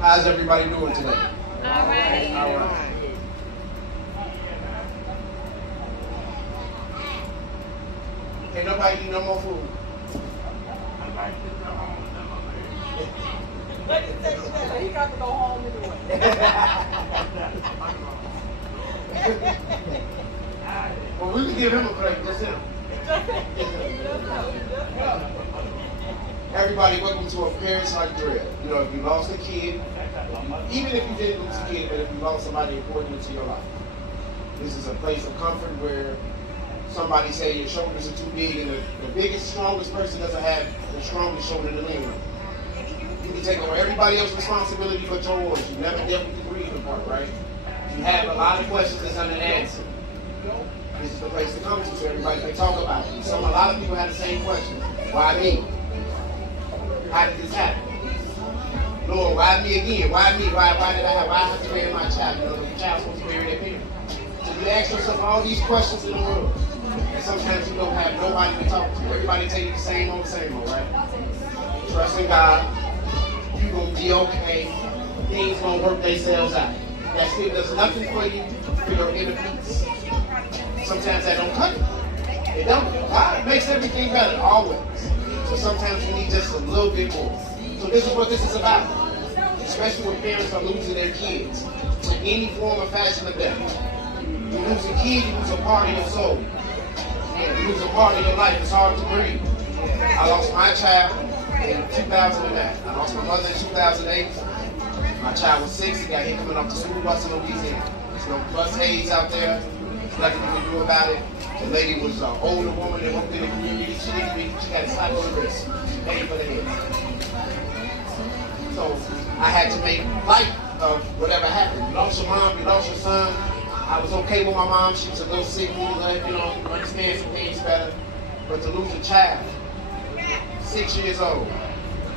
How's everybody doing today? All right. All right. Ain't nobody eat no more food. He got to go home anyway. Well, we can give him a break. That's him. Everybody, welcome to a Parents Like Dread. You know, if you lost a kid, even if you didn't lose a kid, but if you lost somebody important into your life, this is a place of comfort where somebody say your shoulders are too big, and the biggest, strongest person doesn't have the strongest shoulder to lean on. You can take over everybody else's responsibility but yours. You never dealt with the grieving part, right? You have a lot of questions that's unanswered. This is the place to come to so everybody can talk about it. A lot of people have the same question. Why me? How did this happen? Lord, why me again? Why me? Why did I have to bury my child? You know, the child's supposed to bury their parent. So you ask yourself all these questions in the world. And sometimes you don't have nobody to talk to. Everybody tell you the same old, right? Trust in God. You're going to be okay. Things going to work themselves out. That still does nothing for you for your inner peace. Sometimes that don't cut it. It don't. God makes everything better, always. So sometimes you need just a little bit more. So this is what this is about. Especially when parents are losing their kids to any form of fashion of death. You lose a kid, you lose a part of your soul. You lose a part of your life. It's hard to breathe. I lost my child in 2009. I lost my mother in 2008. My child was 6. He got hit coming off the school bus in Louisiana. There's no bus aids out there. There's nothing you can do about it. The lady was an older woman that worked in the community. She got a slap on the wrist. Paid for the head. So I had to make light of whatever happened. You lost your mom, you lost your son. I was okay with my mom. She was a little sick. You know, understand some things better. But to lose a child, 6 years old.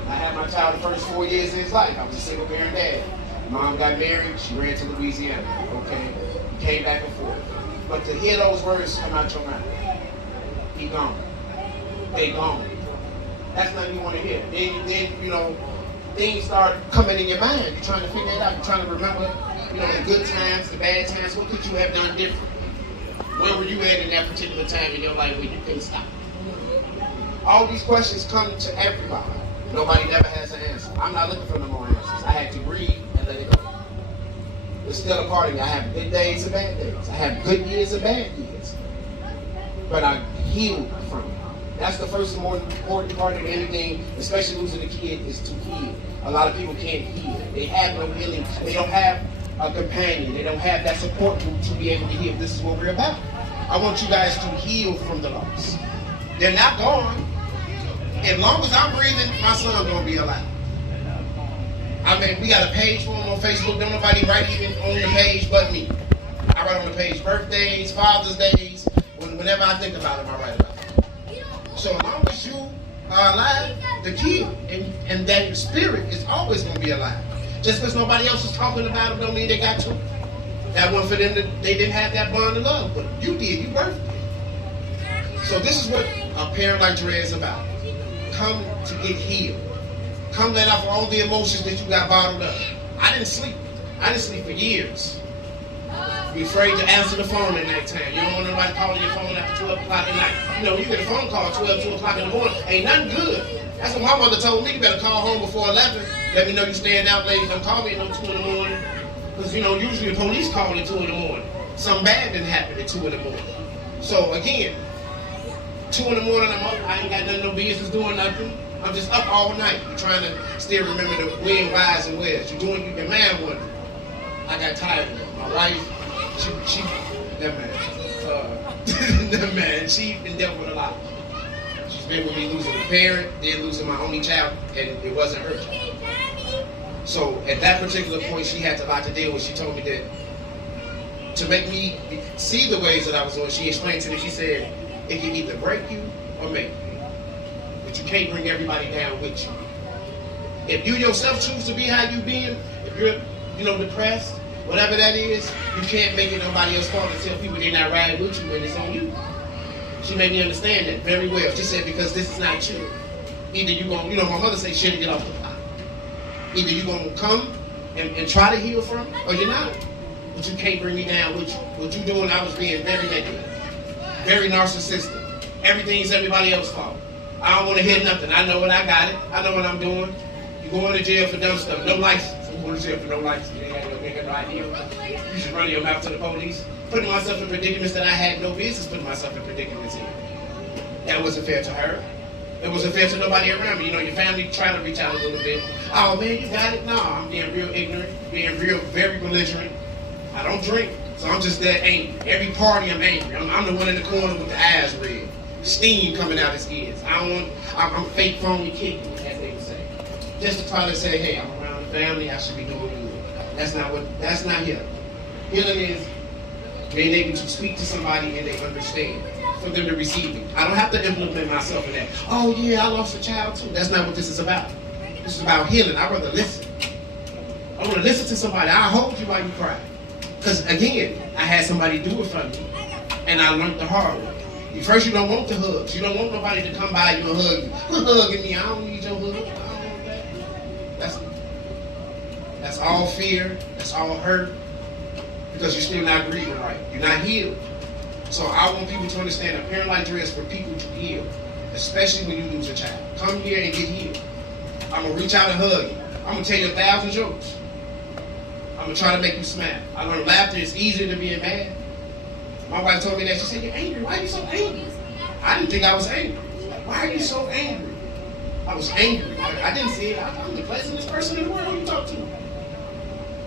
I had my child the first 4 years of his life. I was a single parent dad. Mom got married. She ran to Louisiana. Okay, we came back and forth. But to hear those words come out your mouth, he gone. They gone. That's nothing you want to hear. Then you know, things start coming in your mind. You're trying to figure it out. You're trying to remember, you know, the good times, the bad times. What could you have done different? Where were you at in that particular time in your life when you couldn't stop? All these questions come to everybody. Nobody never has an answer. I'm not looking for no more answers. I had to grieve and let it go. It's still a part of me. I have good days and bad days. I have good years and bad years. But I healed from it. That's the first and more important part of anything, especially losing a kid, is to heal. A lot of people can't heal. They have no healing. They don't have a companion. They don't have that support group to be able to heal. This is what we're about. I want you guys to heal from the loss. They're not gone. As long as I'm breathing, my son's gonna be alive. I mean, we got a page for him on Facebook. Don't nobody write even on the page but me. I write on the page birthdays, Father's Days. Whenever I think about him, I write about him. So as long as you are alive, the kid and that spirit is always gonna be alive. Just because nobody else is talking about him don't mean they got to. That one for them, they didn't have that bond of love, but you did. You birthed it. So this is what a parent like Dre is about. Come to get healed. Come let off all the emotions that you got bottled up. I didn't sleep. I didn't sleep for years. Be afraid to answer the phone at night time. You don't want nobody calling your phone after 12 o'clock at night. You know, when you get a phone call at 12, 2 o'clock in the morning, ain't nothing good. That's what my mother told me. You better call home before 11. Let me know you staying out late. Don't call me at no 2 in the morning. Because, you know, usually the police call at 2 in the morning. Something bad didn't happen at 2 in the morning. So, again, 2 in the morning, I'm up. I ain't got no business doing nothing. I'm just up all night. You're trying to still remember the when, whys, and wheres. You're doing your man one. I got tired of it. My wife, that man, she been dealt with a lot. She's been with me losing a parent, then losing my only child, and it wasn't her child. So at that particular point, she had a lot to deal with. She told me that to make me see the ways that I was doing, she explained to me, she said, it can either break you or make you. But you can't bring everybody down with you. If you yourself choose to be how you been, if you're, depressed, whatever that is, you can't make it nobody else's fault and tell people they're not riding with you when it's on you. She made me understand that very well. She said, because this is not you. Either you gonna, my mother say shit and get off the pot. Either you gonna come and try to heal from it, or you're not. But you can't bring me down with you. What you doing, I was being very negative, very narcissistic. Everything's everybody else's fault. I don't want to hear nothing. I know what I got it. I know what I'm doing. You going to jail for dumb stuff. No license. I'm going to jail for no license. You ain't got no idea. You should run your mouth to the police. Putting myself in predicaments that I had no business putting myself in predicaments in. That wasn't fair to her. It wasn't fair to nobody around me. You know, your family trying to reach out a little bit. Oh man, you got it? No, I'm being real ignorant, being real, very belligerent. I don't drink, so I'm just that angry. Every party I'm angry. I'm the one in the corner with the eyes red. Steam coming out his ears. I'm fake phony kicking, as they would say. Just to try to say, hey, I'm around the family, I should be doing good. That's not healing. Healing is being able to speak to somebody and they understand. For them to receive it. I don't have to implement myself in that. Oh yeah, I lost a child too. That's not what this is about. This is about healing. I'd rather listen. I want to listen to somebody. I hold you while you cry. Because again, I had somebody do it for me. And I learned the hard way. First, you don't want the hugs. You don't want nobody to come by you and hug you. Quit hugging me. I don't need your hug. I don't want that. That's all fear. That's all hurt. Because you're still not grieving right. You're not healed. So I want people to understand a parent like Dre is for people to heal, especially when you lose a child. Come here and get healed. I'm going to reach out and hug you. I'm going to tell you 1,000 jokes. I'm going to try to make you smile. I learned laughter is easier than being mad. My wife told me that. She said, you're angry. Why are you so angry? I didn't think I was angry. Like, why are you so angry? I was angry. I didn't see it. I'm the pleasantest person in the world you talk to.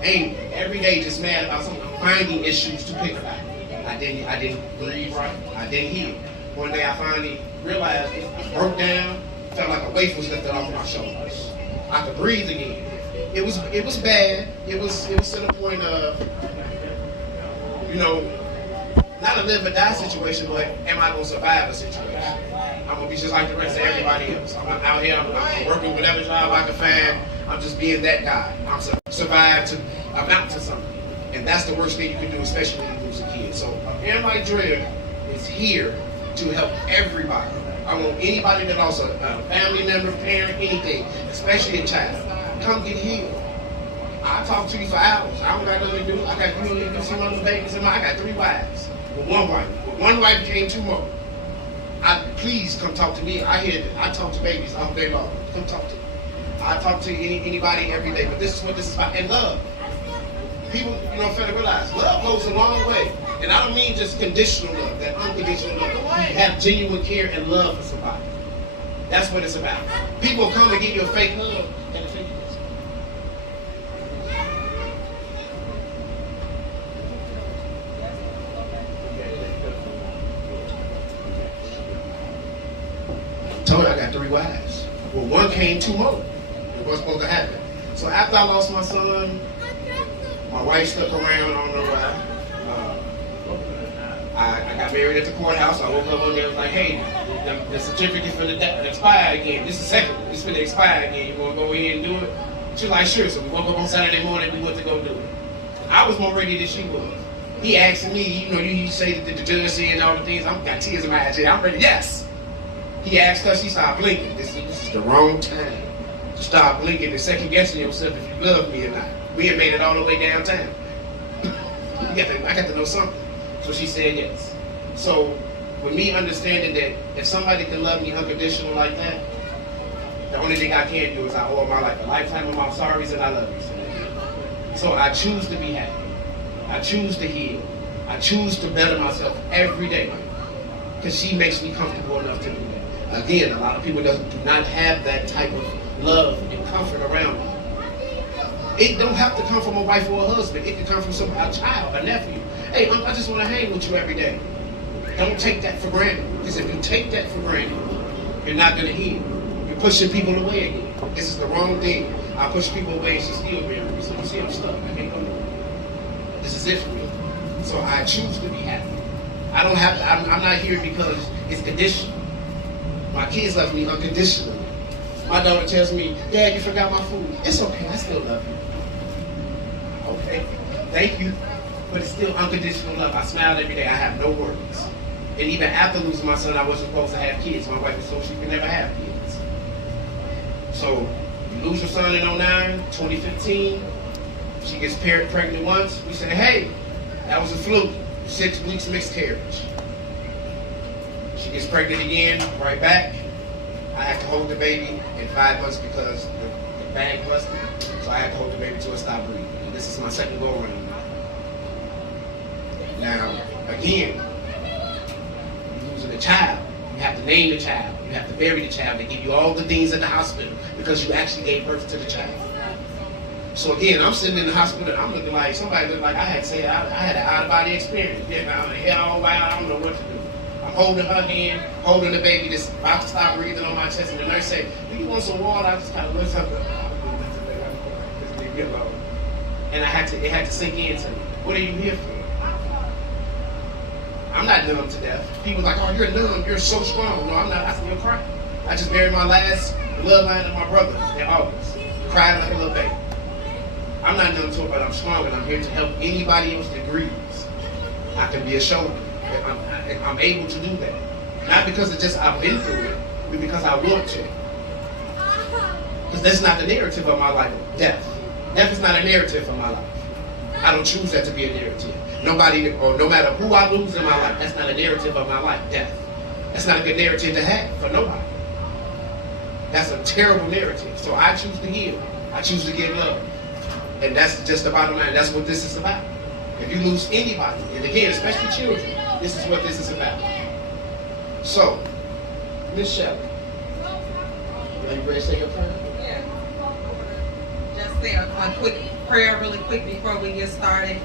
Angry. Every day just mad about something. I'm finding issues to pick about. I didn't breathe right. I didn't heal. One day I finally realized I broke down, felt like a weight was lifted off my shoulders. I could breathe again. It was bad. It was to the point of, you know, not a live or die situation, but am I gonna survive a situation? I'm gonna be just like the rest of everybody else. I'm out here, I'm working whatever job I can find. I'm just being that guy. I'm survive to amount to something. And that's the worst thing you can do, especially when you lose a kid. So a parent like Dre is here to help everybody. I want anybody that lost a family member, parent, anything, especially a child, come get healed. I talk to you for hours. I don't got nothing to do. I got you to see my little babies in I got 3 wives. With one wife. With one wife came 2 more. Please come talk to me. I talk to babies all day long. Come talk to me. I talk to anybody every day. But this is what this is about. And love. People, fail to realize love goes a long way. And I don't mean just conditional love, that unconditional love. You have genuine care and love for somebody. That's what it's about. People come to give you a fake hug and a fake kiss. I told you I got 3 wives. Well, one came 2 more. It wasn't supposed to happen. So after I lost my son, my wife stuck around, I don't know why. I got married at the courthouse. I woke up one day and was like, hey, the certificate for the expire again. This is second. It's for the expire again. You want to go in and do it? She was like, sure. So we woke up on Saturday morning, we went to go do it. I was more ready than she was. He asked me, you say that the judge said all the things. I've got tears in my eyes. I'm ready, yes. He asked her, she started blinking. This is the wrong time to start blinking and second guessing yourself if you love me or not. We had made it all the way downtown. I got to know something. So she said yes. So with me understanding that if somebody can love me unconditional like that, the only thing I can do is I owe my life a lifetime of my sorries and I love you. So I choose to be happy. I choose to heal. I choose to better myself every day. Because she makes me comfortable enough to do that. Again, a lot of people do not have that type of love and comfort around me. It don't have to come from a wife or a husband. It can come from a child, a nephew. Hey, I just want to hang with you every day. Don't take that for granted. Because if you take that for granted, you're not going to heal. You're pushing people away again. This is the wrong thing. I push people away and she's still married. So you see, I'm stuck. I can't go nowhere. This is it for me. So I choose to be happy. I don't have to, I'm not here because it's conditional. My kids love me unconditionally. My daughter tells me, Dad, you forgot my food. It's okay, I still love you. Okay, thank you. But it's still unconditional love. I smile every day. I have no worries. And even after losing my son, I wasn't supposed to have kids. My wife was told she could never have kids. So you lose your son in 2009, 2015, She gets pregnant once. We say, hey, that was a fluke. 6 weeks miscarriage. She gets pregnant again, right back. I have to hold the baby in 5 months because the bag busted. So I have to hold the baby till it stopped breathing. And this is my second go around. Now, again, you're losing a child. You have to name the child. You have to bury the child. They give you all the things at the hospital because you actually gave birth to the child. So again, I'm sitting in the hospital and I'm looking like somebody looked like I had an out-of-body experience. Yeah, I'm like, oh wow, I don't know what to do. I'm holding her hand, holding the baby that's about to stop breathing on my chest, and the nurse said, do you want some water? I just kind of looked up and just leave me alone. And it had to sink into me. What are you here for? I'm not numb to death. People are like, oh, you're numb, you're so strong. No, I'm not. I still cry. I just buried my last bloodline of my brother in August. Cried like a little baby. I'm not numb to it, but I'm strong, and I'm here to help anybody else that grieves. I can be a shoulder. I'm able to do that. Not because it's just I've been through it, but because I want to. Because that's not the narrative of my life. Death. Death is not a narrative of my life. I don't choose that to be a narrative. Nobody, or no matter who I lose in my life, that's not a narrative of my life. Death. That's not a good narrative to have for nobody. That's a terrible narrative. So I choose to heal. I choose to give love. And that's just the bottom line. That's what this is about. If you lose anybody, and again, especially children, this is what this is about. So, Miss Shelley, are you ready to say your prayer? Yeah. Just say a quick prayer really quick before we get started.